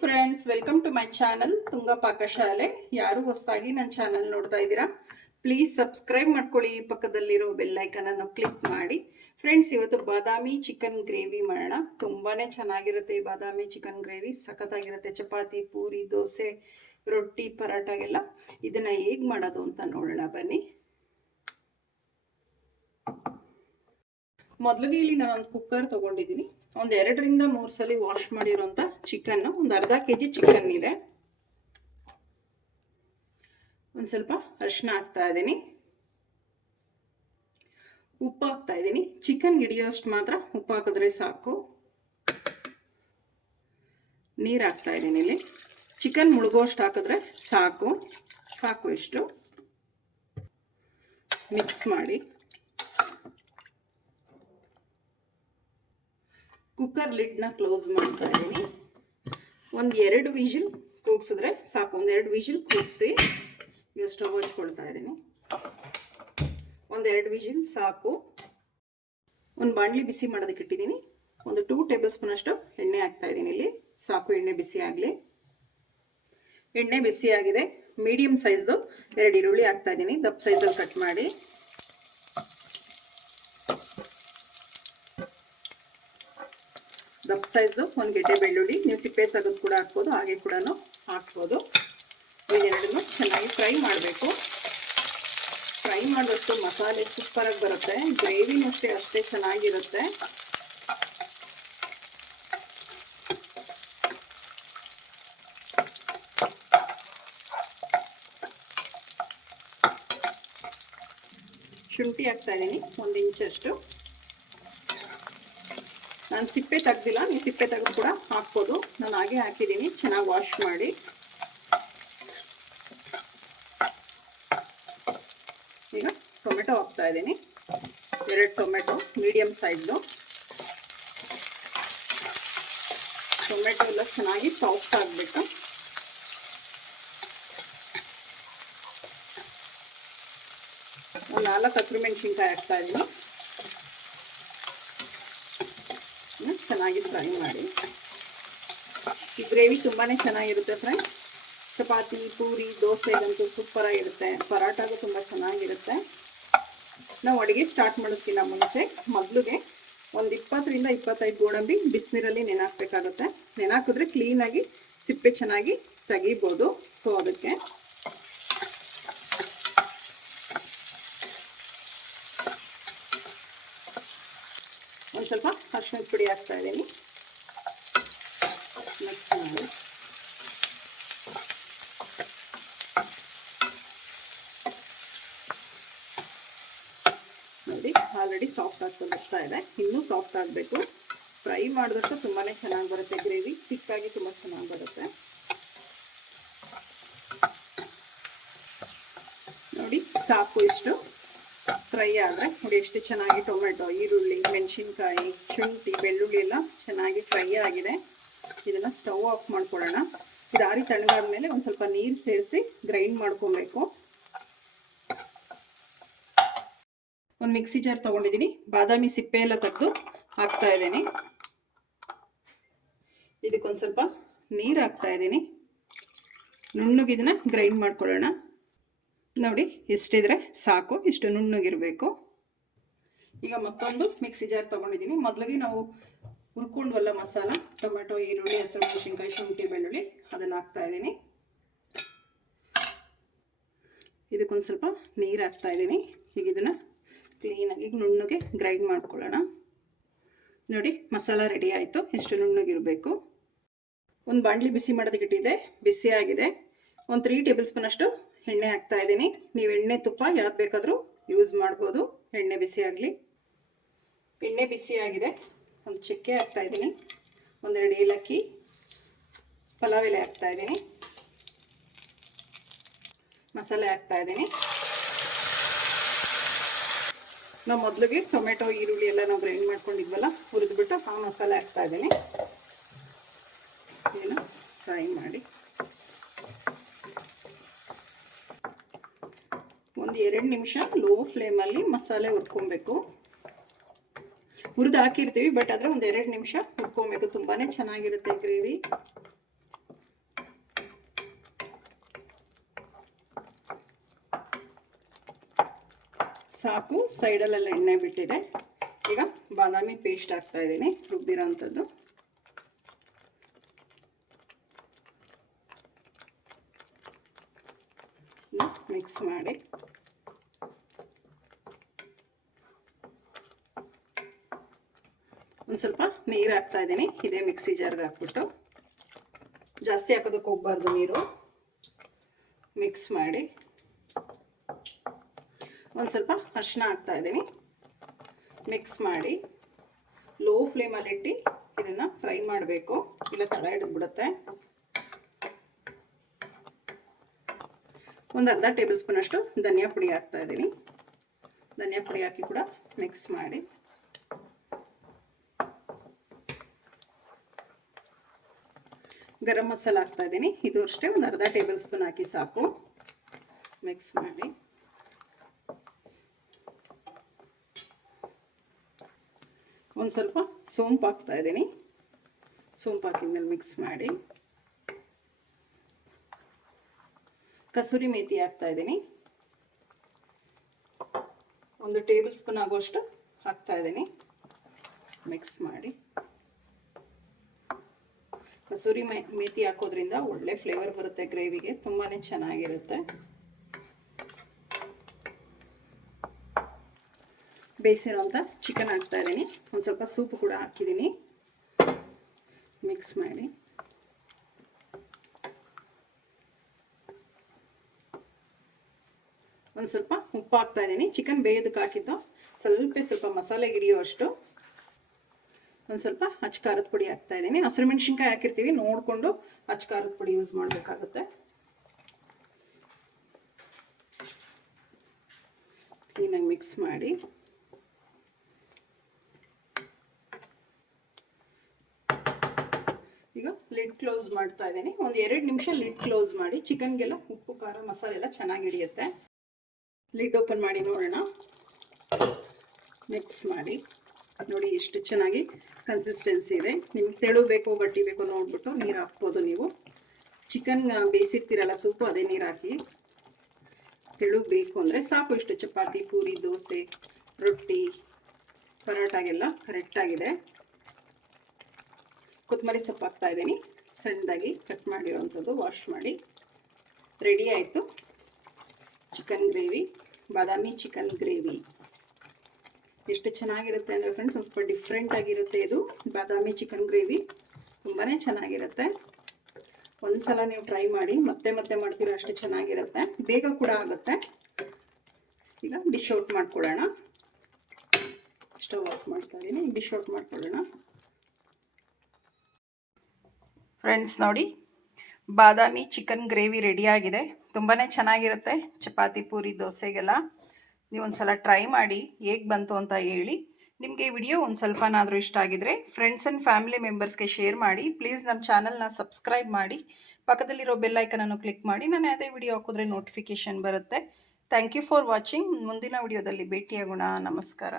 Friends, welcome to my channel Tunga Pakashale. ಯಾರು ಹೊಸದಾಗಿ ನನ್ನ ಚಾನಲ್ ನೋಡ್ತಾ ಇದ್ದೀರಾ, ಪ್ಲೀಸ್ ಸಬ್ಸ್ಕ್ರೈಬ್ ಮಾಡ್ಕೊಳ್ಳಿ. ಪಕ್ಕದಲ್ಲಿರೋ ಬೆಲ್ ಐಕನ್ ಅನ್ನು ಕ್ಲಿಕ್ ಮಾಡಿ. ಫ್ರೆಂಡ್ಸ್, ಇವತ್ತು ಬಾದಾಮಿ ಚಿಕನ್ ಗ್ರೇವಿ ಮಾಡೋಣ. ತುಂಬಾನೇ ಚೆನ್ನಾಗಿರುತ್ತೆ ಈ ಬಾದಾಮಿ ಚಿಕನ್ ಗ್ರೇವಿ, ಸಖತ್ತಾಗಿರುತ್ತೆ. ಚಪಾತಿ, ಪೂರಿ, ದೋಸೆ, ರೊಟ್ಟಿ, ಪರಾಟಾಗೆಲ್ಲ ಇದನ್ನ ಹೇಗೆ ಮಾಡೋದು ಅಂತ ನೋಡೋಣ ಬನ್ನಿ. ಮೊದಲಿಗೆ ಇಲ್ಲಿ ನಾನು ಒಂದು ಕುಕ್ಕರ್ ತಗೊಂಡಿದ್ದೀನಿ. ಒಂದು 2 ರಿಂದ 3 ಸಲ ವಾಶ್ ಮಾಡಿರೋಂಥ ಚಿಕನ್, ಒಂದು ಅರ್ಧ ಕೆಜಿ ಚಿಕನ್ ಇದೆ. ಒಂದು ಸ್ವಲ್ಪ ಅರಿಶಿನ ಹಾಕ್ತಾ ಇದ್ದೀನಿ, ಉಪ್ಪು ಹಾಕ್ತಾ ಇದ್ದೀನಿ. ಚಿಕನ್ ಹಿಡಿಯೋಷ್ಟು ಮಾತ್ರ ಉಪ್ಪು ಹಾಕಿದ್ರೆ ಸಾಕು. ನೀರು ಹಾಕ್ತಾ ಇದ್ದೀನಿ. ಇಲ್ಲಿ ಚಿಕನ್ ಮುಳುಗೋಷ್ಟು ಹಾಕಿದ್ರೆ ಸಾಕು. ಇಷ್ಟು ಮಿಕ್ಸ್ ಮಾಡಿ ಕುಕ್ಕರ್ ಲಿಡ್ನ ಕ್ಲೋಸ್ ಮಾಡ್ತಾ ಇದ್ದೀನಿ. ಒಂದು 2 ವಿಜಿಲ್ ಕೂಗಿಸಿದ್ರೆ ಸಾಕು. ಒಂದು 2 ವಿಜಿಲ್ ಕೂಗಿಸಿ ಈಗ ಸ್ಟವ್ ಹಚ್ಕೊಳ್ತಾ ಇದ್ದೀನಿ. ಒಂದು 2 ವಿಜಿಲ್ ಸಾಕು. ಒಂದು ಬಾಣಲಿ ಬಿಸಿ ಮಾಡೋದಕ್ಕೆ ಇಟ್ಟಿದ್ದೀನಿ. ಒಂದು 2 ಟೇಬಲ್ ಸ್ಪೂನ್ ಅಷ್ಟು ಎಣ್ಣೆ ಹಾಕ್ತಾ ಇದ್ದೀನಿ. ಇಲ್ಲಿ ಸಾಕು, ಎಣ್ಣೆ ಬಿಸಿ ಆಗಲಿ. ಎಣ್ಣೆ ಬಿಸಿ ಆಗಿದೆ. ಮೀಡಿಯಂ ಸೈಜ್ದು 2 ಈರುಳ್ಳಿ ಹಾಕ್ತಾ ಇದ್ದೀನಿ, ದಪ್ಪ ಸೈಜಲ್ಲಿ ಕಟ್ ಮಾಡಿ. ದಪ್ಪ ಸೈಜ್ದು 1 ಗೆಡ್ಡೆ ಬೆಳ್ಳುಳ್ಳಿ, ನೀವು ಸಿಪ್ಪೆ ಸಗದು ಕೂಡ ಹಾಕ್ಬೋದು, ಹಾಗೆ ಕೂಡ ಹಾಕ್ಬೋದು. ಇವೆರಡನ್ನು ಚೆನ್ನಾಗಿ ಫ್ರೈ ಮಾಡಬೇಕು. ಫ್ರೈ ಮಾಡಿದಷ್ಟು ಮಸಾಲೆ ಸೂಪರಾಗಿ ಬರುತ್ತೆ. ಗ್ರೇವಿನೂ ಅಷ್ಟೇ ಚೆನ್ನಾಗಿರುತ್ತೆ. ಶುಂಠಿ ಹಾಕ್ತಾ ಇದ್ದೀನಿ, 1 ಇಂಚಷ್ಟು. ನಾನು ಸಿಪ್ಪೆ ತೆಗ್ದಿಲ್ಲ, ನೀವು ಸಿಪ್ಪೆ ತೆಗೆದು ಕೂಡ ಹಾಕ್ಬೋದು. ನಾನು ಹಾಗೆ ಹಾಕಿದ್ದೀನಿ. ಚೆನ್ನಾಗಿ ವಾಶ್ ಮಾಡಿ. ಈಗ ಟೊಮೆಟೊ ಹಾಕ್ತಾ ಇದ್ದೀನಿ, 2 ಟೊಮೆಟೊ ಮೀಡಿಯಂ ಸೈಜ್ದು. ಟೊಮೆಟೊ ಎಲ್ಲ ಚೆನ್ನಾಗಿ ಸಾಫ್ಟ್ ಆಗಬೇಕು. ಒಂದು 4 ಹಸಿಮೆಣಸಿನ್ಕಾಯಿ ಹಾಕ್ತಾ ಇದ್ದೀನಿ. ಚೆನ್ನಾಗಿ ಫ್ರೈ ಮಾಡಿ. ಈ ಗ್ರೇವಿ ತುಂಬಾ ಚೆನ್ನಾಗಿರುತ್ತೆ ಫ್ರೆಂಡ್ಸ್. ಚಪಾತಿ, ಪೂರಿ, ದೋಸೆಗಂತೂ ಸೂಪರಾಗಿರುತ್ತೆ. ಪರಾಟಾಗೂ ತುಂಬ ಚೆನ್ನಾಗಿರುತ್ತೆ. ನಾವು ಅಡುಗೆ ಸ್ಟಾರ್ಟ್ ಮಾಡೋದಕ್ಕಿಂತ ಮುಂಚೆ ಮೊದಲಿಗೆ ಒಂದು 20 ರಿಂದ 25 ಗೋಡಂಬಿ ಬಿಸಿನೀರಲ್ಲಿ ನೆನೆಹಾಕಬೇಕಾಗುತ್ತೆ. ನೆನೆಹಾಕಿದ್ರೆ ಕ್ಲೀನಾಗಿ ಸಿಪ್ಪೆ ಚೆನ್ನಾಗಿ ತೆಗಿಬೋದು. ಸೊ ಅದಕ್ಕೆ ಒಂದು ಸ್ವಲ್ಪ ಅರಿಶಿಣದ ಪುಡಿ ಹಾಕ್ತಾ ಇದ್ದೀನಿ. ಮಿಕ್ಸ್ ಮಾಡಿ. ನೋಡಿ, ಆಲ್ರೆಡಿ ಸಾಫ್ಟ್ ಆಗ್ತಾ ಬರ್ತಾ ಇದೆ. ಇನ್ನೂ ಸಾಫ್ಟ್ ಆಗಬೇಕು. ಫ್ರೈ ಮಾಡಿದಷ್ಟು ತುಂಬಾ ಚೆನ್ನಾಗಿ ಬರುತ್ತೆ ಗ್ರೇವಿ. ತಿಕ್ಕಾಗಿ ತುಂಬ ಚೆನ್ನಾಗಿ ಬರುತ್ತೆ. ನೋಡಿ, ಸಾಕು. ಇಷ್ಟು ಫ್ರೈ ಆದರೆ ನೋಡಿ ಎಷ್ಟು ಚೆನ್ನಾಗಿ ಟೊಮೆಟೊ, ಈರುಳ್ಳಿ, ಮೆಣಸಿನ್ಕಾಯಿ, ಶುಂಠಿ, ಬೆಳ್ಳುಳ್ಳಿ ಎಲ್ಲ ಚೆನ್ನಾಗಿ ಫ್ರೈ ಆಗಿದೆ. ಇದನ್ನು ಸ್ಟವ್ ಆಫ್ ಮಾಡ್ಕೊಳ್ಳೋಣ. ಇದು ಆರಿ ತಣ್ಣಗಾದ ಮೇಲೆ ಒಂದು ಸ್ವಲ್ಪ ನೀರು ಸೇರಿಸಿ ಗ್ರೈಂಡ್ ಮಾಡ್ಕೊಬೇಕು. ಒಂದು ಮಿಕ್ಸಿ ಜಾರ್ ತೊಗೊಂಡಿದ್ದೀನಿ. ಬಾದಾಮಿ ಸಿಪ್ಪೆ ಎಲ್ಲ ತೆಗೆದು ಹಾಕ್ತಾ ಇದ್ದೀನಿ. ಇದಕ್ಕೊಂದು ಸ್ವಲ್ಪ ನೀರು ಹಾಕ್ತಾ ಇದ್ದೀನಿ. ನುಣ್ಣಗಿದನ್ನ ಗ್ರೈಂಡ್ ಮಾಡ್ಕೊಳ್ಳೋಣ. ನೋಡಿ, ಇಷ್ಟಿದ್ರೆ ಸಾಕು. ಇಷ್ಟು ನುಣ್ಣಗಿರಬೇಕು. ಈಗ ಮತ್ತೊಂದು ಮಿಕ್ಸಿ ಜಾರ್ ತೊಗೊಂಡಿದ್ದೀನಿ. ಮೊದಲಿಗೆ ನಾವು ಹುರ್ಕೊಂಡ್ವಲ್ಲ ಮಸಾಲ, ಟೊಮೆಟೊ, ಈರುಳ್ಳಿ, ಹಸಿಮೆಣಸಿನ್ಕಾಯಿ, ಶುಂಠಿ, ಬೆಳ್ಳುಳ್ಳಿ, ಅದನ್ನು ಹಾಕ್ತಾ ಇದ್ದೀನಿ. ಇದಕ್ಕೊಂದು ಸ್ವಲ್ಪ ನೀರು ಹಾಕ್ತಾ ಇದ್ದೀನಿ. ಈಗ ಇದನ್ನು ಕ್ಲೀನಾಗಿ ನುಣ್ಣಗೆ ಗ್ರೈಂಡ್ ಮಾಡ್ಕೊಳ್ಳೋಣ. ನೋಡಿ, ಮಸಾಲ ರೆಡಿ ಆಯಿತು. ಇಷ್ಟು ನುಣ್ಣಗಿರಬೇಕು. ಒಂದು ಬಾಣಲಿ ಬಿಸಿ ಮಾಡೋದಕ್ಕೆ ಇಟ್ಟಿದೆ, ಬಿಸಿ ಆಗಿದೆ. ಒಂದು 3 ಟೇಬಲ್ ಸ್ಪೂನ್ ಅಷ್ಟು ಎಣ್ಣೆ ಹಾಕ್ತಾ ಇದ್ದೀನಿ. ನೀವು ಎಣ್ಣೆ, ತುಪ್ಪ ಯಾವ್ದು ಬೇಕಾದರೂ ಯೂಸ್ ಮಾಡ್ಬೋದು. ಎಣ್ಣೆ ಬಿಸಿ ಆಗಲಿ. ಎಣ್ಣೆ ಬಿಸಿ ಆಗಿದೆ. ಒಂದು ಚಕ್ಕೆ ಹಾಕ್ತಾ ಇದ್ದೀನಿ, 1-2 ಏಲಕ್ಕಿ, ಪಲಾವ್ ಎಲೆ ಹಾಕ್ತಾ ಇದ್ದೀನಿ, ಮಸಾಲೆ ಹಾಕ್ತಾ ಇದ್ದೀನಿ. ನಾವು ಮೊದಲಿಗೆ ಟೊಮೆಟೊ, ಈರುಳ್ಳಿ ಎಲ್ಲ ನಾವು ಗ್ರೈಂಡ್ ಮಾಡ್ಕೊಂಡಿದ್ವಲ್ಲ, ಹುರಿದ್ಬಿಟ್ಟು ಆ ಮಸಾಲೆ ಹಾಕ್ತಾ ಇದ್ದೀನಿ. ಇದನ್ನು ಫ್ರೈ ಮಾಡಿ. ಒಂದು 2 ನಿಮಿಷ ಲೋ ಫ್ಲೇಮಲ್ಲಿ ಮಸಾಲೆ ಹುರ್ಕೊಬೇಕು. ಹುರಿದು ಹಾಕಿರ್ತೀವಿ, ಬಟ್ ಆದರೆ ಒಂದು 2 ನಿಮಿಷ ಹುರ್ಕೊಬೇಕು. ತುಂಬಾ ಚೆನ್ನಾಗಿರುತ್ತೆ ಗ್ರೇವಿ. ಸಾಕು, ಸೈಡಲ್ಲೆಲ್ಲ ಎಣ್ಣೆ ಬಿಟ್ಟಿದೆ. ಈಗ ಬಾದಾಮಿ ಪೇಸ್ಟ್ ಹಾಕ್ತಾ ಇದ್ದೀನಿ, ರುಬ್ಬಿರೋಂಥದ್ದು. ಮಿಕ್ಸ್ ಮಾಡಿ ಒಂದು ಸ್ವಲ್ಪ ನೀರು ಹಾಕ್ತಾ ಇದ್ದೀನಿ. ಇದೇ ಮಿಕ್ಸಿ ಜಾರ್ಗೆ ಹಾಕ್ಬಿಟ್ಟು, ಜಾಸ್ತಿ ಹಾಕೋದಕ್ಕೆ ಹೋಗ್ಬಾರ್ದು ನೀರು. ಮಿಕ್ಸ್ ಮಾಡಿ ಒಂದು ಸ್ವಲ್ಪ ಅರಿಶಿನ ಹಾಕ್ತಾ ಇದ್ದೀನಿ. ಮಿಕ್ಸ್ ಮಾಡಿ ಲೋ ಫ್ಲೇಮಲ್ಲಿಟ್ಟು ಇದನ್ನು ಫ್ರೈ ಮಾಡಬೇಕು, ಇಲ್ಲ ತಳ ಹಿಡಿದ್ಬಿಡುತ್ತೆ. ಒಂದು ಅರ್ಧ ಟೇಬಲ್ ಸ್ಪೂನ್ ಅಷ್ಟು ಧನಿಯಾ ಪುಡಿ ಹಾಕ್ತಾ ಇದ್ದೀನಿ. ಧನಿಯಾ ಪುಡಿ ಹಾಕಿ ಕೂಡ ಮಿಕ್ಸ್ ಮಾಡಿ ಗರಂ ಮಸಾಲ ಹಾಕ್ತಾ ಇದ್ದೀನಿ. ಇದು ಅಷ್ಟೇ ಒಂದು ಅರ್ಧ ಟೇಬಲ್ ಸ್ಪೂನ್ ಹಾಕಿ ಸಾಕು. ಮಿಕ್ಸ್ ಮಾಡಿ ಒಂದು ಸ್ವಲ್ಪ ಸೋಂಪು ಹಾಕ್ತಾ ಇದ್ದೀನಿ. ಸೋಂಪು ಹಾಕಿದ್ಮೇಲೆ ಮಿಕ್ಸ್ ಮಾಡಿ ಕಸೂರಿ ಮೇಥಿ ಹಾಕ್ತಾ ಇದ್ದೀನಿ. ಒಂದು ಟೇಬಲ್ ಸ್ಪೂನ್ ಆಗೋಷ್ಟು ಹಾಕ್ತಾ ಇದ್ದೀನಿ. ಮಿಕ್ಸ್ ಮಾಡಿ ಕಸೂರಿ ಮೇಥಿ ಹಾಕೋದ್ರಿಂದ ಒಳ್ಳೆ ಫ್ಲೇವರ್ ಬರುತ್ತೆ ಗ್ರೇವಿಗೆ, ತುಂಬಾ ಚೆನ್ನಾಗಿರುತ್ತೆ. ಬೇಯಿಸಿರೋಂಥ ಚಿಕನ್ ಹಾಕ್ತಾ ಇದ್ದೀನಿ. ಒಂದು ಸ್ವಲ್ಪ ಸೂಪು ಕೂಡ ಹಾಕಿದ್ದೀನಿ. ಮಿಕ್ಸ್ ಮಾಡಿ ಒಂದು ಸ್ವಲ್ಪ ಉಪ್ಪು ಹಾಕ್ತಾ ಇದ್ದೀನಿ. ಚಿಕನ್ ಬೇಯೋದಕ್ಕೆ ಹಾಕಿದ್ದು ಸ್ವಲ್ಪ ಮಸಾಲೆಗೆ ಹಿಡಿಯೋ ಅಷ್ಟು. ಒಂದು ಸ್ವಲ್ಪ ಅಚ್ಚ ಖಾರದ ಪುಡಿ ಹಾಕ್ತಾ ಇದ್ದೀನಿ. ಹಸಿರು ಮೆಣಸಿನ್ಕಾಯಿ ಹಾಕಿರ್ತೀವಿ, ನೋಡಿಕೊಂಡು ಅಚ್ಚ ಖಾರದ ಪುಡಿ ಯೂಸ್ ಮಾಡಬೇಕಾಗುತ್ತೆ. ಕ್ಲೀನಾಗಿ ಮಿಕ್ಸ್ ಮಾಡಿ ಈಗ ಲಿಡ್ ಕ್ಲೋಸ್ ಮಾಡ್ತಾ ಇದ್ದೀನಿ. ಒಂದು 2 ನಿಮಿಷ ಲಿಡ್ ಕ್ಲೋಸ್ ಮಾಡಿ. ಚಿಕನ್ಗೆಲ್ಲ ಉಪ್ಪು ಖಾರ ಮಸಾಲೆ ಎಲ್ಲ ಚೆನ್ನಾಗಿ ಹಿಡಿಯುತ್ತೆ. ಲಿಡ್ ಓಪನ್ ಮಾಡಿ ನೋಡೋಣ. ಮಿಕ್ಸ್ ಮಾಡಿ ನೋಡಿ ಎಷ್ಟು ಚೆನ್ನಾಗಿ ಕನ್ಸಿಸ್ಟೆನ್ಸಿ ಇದೆ. ನಿಮ್ಗೆ ತೆಳು ಬೇಕೋ ಗಟ್ಟಿ ಬೇಕೋ ನೋಡ್ಬಿಟ್ಟು ನೀರು ಹಾಕ್ಬೋದು. ನೀವು ಚಿಕನ್ ಬೇಯಿಸಿರ್ತೀರಲ್ಲ ಸೂಪು, ಅದೇ ನೀರು ಹಾಕಿ. ತೆಳು ಬೇಕು ಅಂದರೆ ಸಾಕು. ಇಷ್ಟು ಚಪಾತಿ, ಪೂರಿ, ದೋಸೆ, ರೊಟ್ಟಿ, ಪರೋಟಾಗೆಲ್ಲ ಕರೆಕ್ಟಾಗಿದೆ. ಕೊತ್ತಂಬರಿ ಸೊಪ್ಪು ಹಾಕ್ತಾ ಇದ್ದೀನಿ, ಸಣ್ಣದಾಗಿ ಕಟ್ ಮಾಡಿರೋವಂಥದ್ದು. ವಾಶ್ ಮಾಡಿ ರೆಡಿ ಆಯಿತು ಚಿಕನ್ ಗ್ರೇವಿ, ಬಾದಾಮಿ ಚಿಕನ್ ಗ್ರೇವಿ. ಎಷ್ಟು ಚೆನ್ನಾಗಿರುತ್ತೆ ಅಂದರೆ ಫ್ರೆಂಡ್ಸ್, ಒಂದು ಸ್ವಲ್ಪ ಡಿಫ್ರೆಂಟ್ ಆಗಿರುತ್ತೆ ಇದು ಬಾದಾಮಿ ಚಿಕನ್ ಗ್ರೇವಿ. ತುಂಬಾ ಚೆನ್ನಾಗಿರುತ್ತೆ. ಒಂದು ಸಲ ನೀವು ಟ್ರೈ ಮಾಡಿ, ಮತ್ತೆ ಮತ್ತೆ ಮಾಡ್ತೀರಾ, ಅಷ್ಟು ಚೆನ್ನಾಗಿರುತ್ತೆ. ಬೇಗ ಕೂಡ ಆಗುತ್ತೆ. ಈಗ ಡಿಶ್ ಔಟ್ ಮಾಡ್ಕೊಳ್ಳೋಣ. ಸ್ಟವ್ ಆಫ್ ಮಾಡ್ತಾ ಇದ್ದೀನಿ. ಡಿಶ್ ಔಟ್ ಮಾಡ್ಕೊಳ್ಳೋಣ. ಫ್ರೆಂಡ್ಸ್ ನೋಡಿ, ಬಾದಾಮಿ ಚಿಕನ್ ಗ್ರೇವಿ ರೆಡಿಯಾಗಿದೆ. ತುಂಬಾ ಚೆನ್ನಾಗಿರುತ್ತೆ ಚಪಾತಿ, ಪೂರಿ, ದೋಸೆಗೆಲ್ಲ. ನೀವು ಒಂದು ಸಲ ಟ್ರೈ ಮಾಡಿ, ಹೇಗೆ ಬಂತು ಅಂತ ಹೇಳಿ. ನಿಮಗೆ ಈ ವಿಡಿಯೋ ಒಂದು ಸ್ವಲ್ಪನಾದರೂ ಇಷ್ಟ ಆಗಿದರೆ ಫ್ರೆಂಡ್ಸ್ ಆ್ಯಂಡ್ ಫ್ಯಾಮಿಲಿ ಮೆಂಬರ್ಸ್ಗೆ ಶೇರ್ ಮಾಡಿ. ಪ್ಲೀಸ್ ನಮ್ಮ ಚಾನಲ್ನ ಸಬ್ಸ್ಕ್ರೈಬ್ ಮಾಡಿ, ಪಕ್ಕದಲ್ಲಿರೋ ಬೆಲ್ ಐಕನನ್ನು ಕ್ಲಿಕ್ ಮಾಡಿ. ನಾನು ಯಾವುದೇ ವಿಡಿಯೋ ಹಾಕಿದ್ರೆ ನೋಟಿಫಿಕೇಷನ್ ಬರುತ್ತೆ. Thank you for watching. ಮುಂದಿನ ವಿಡಿಯೋದಲ್ಲಿ ಭೇಟಿಯಾಗೋಣ. ನಮಸ್ಕಾರ.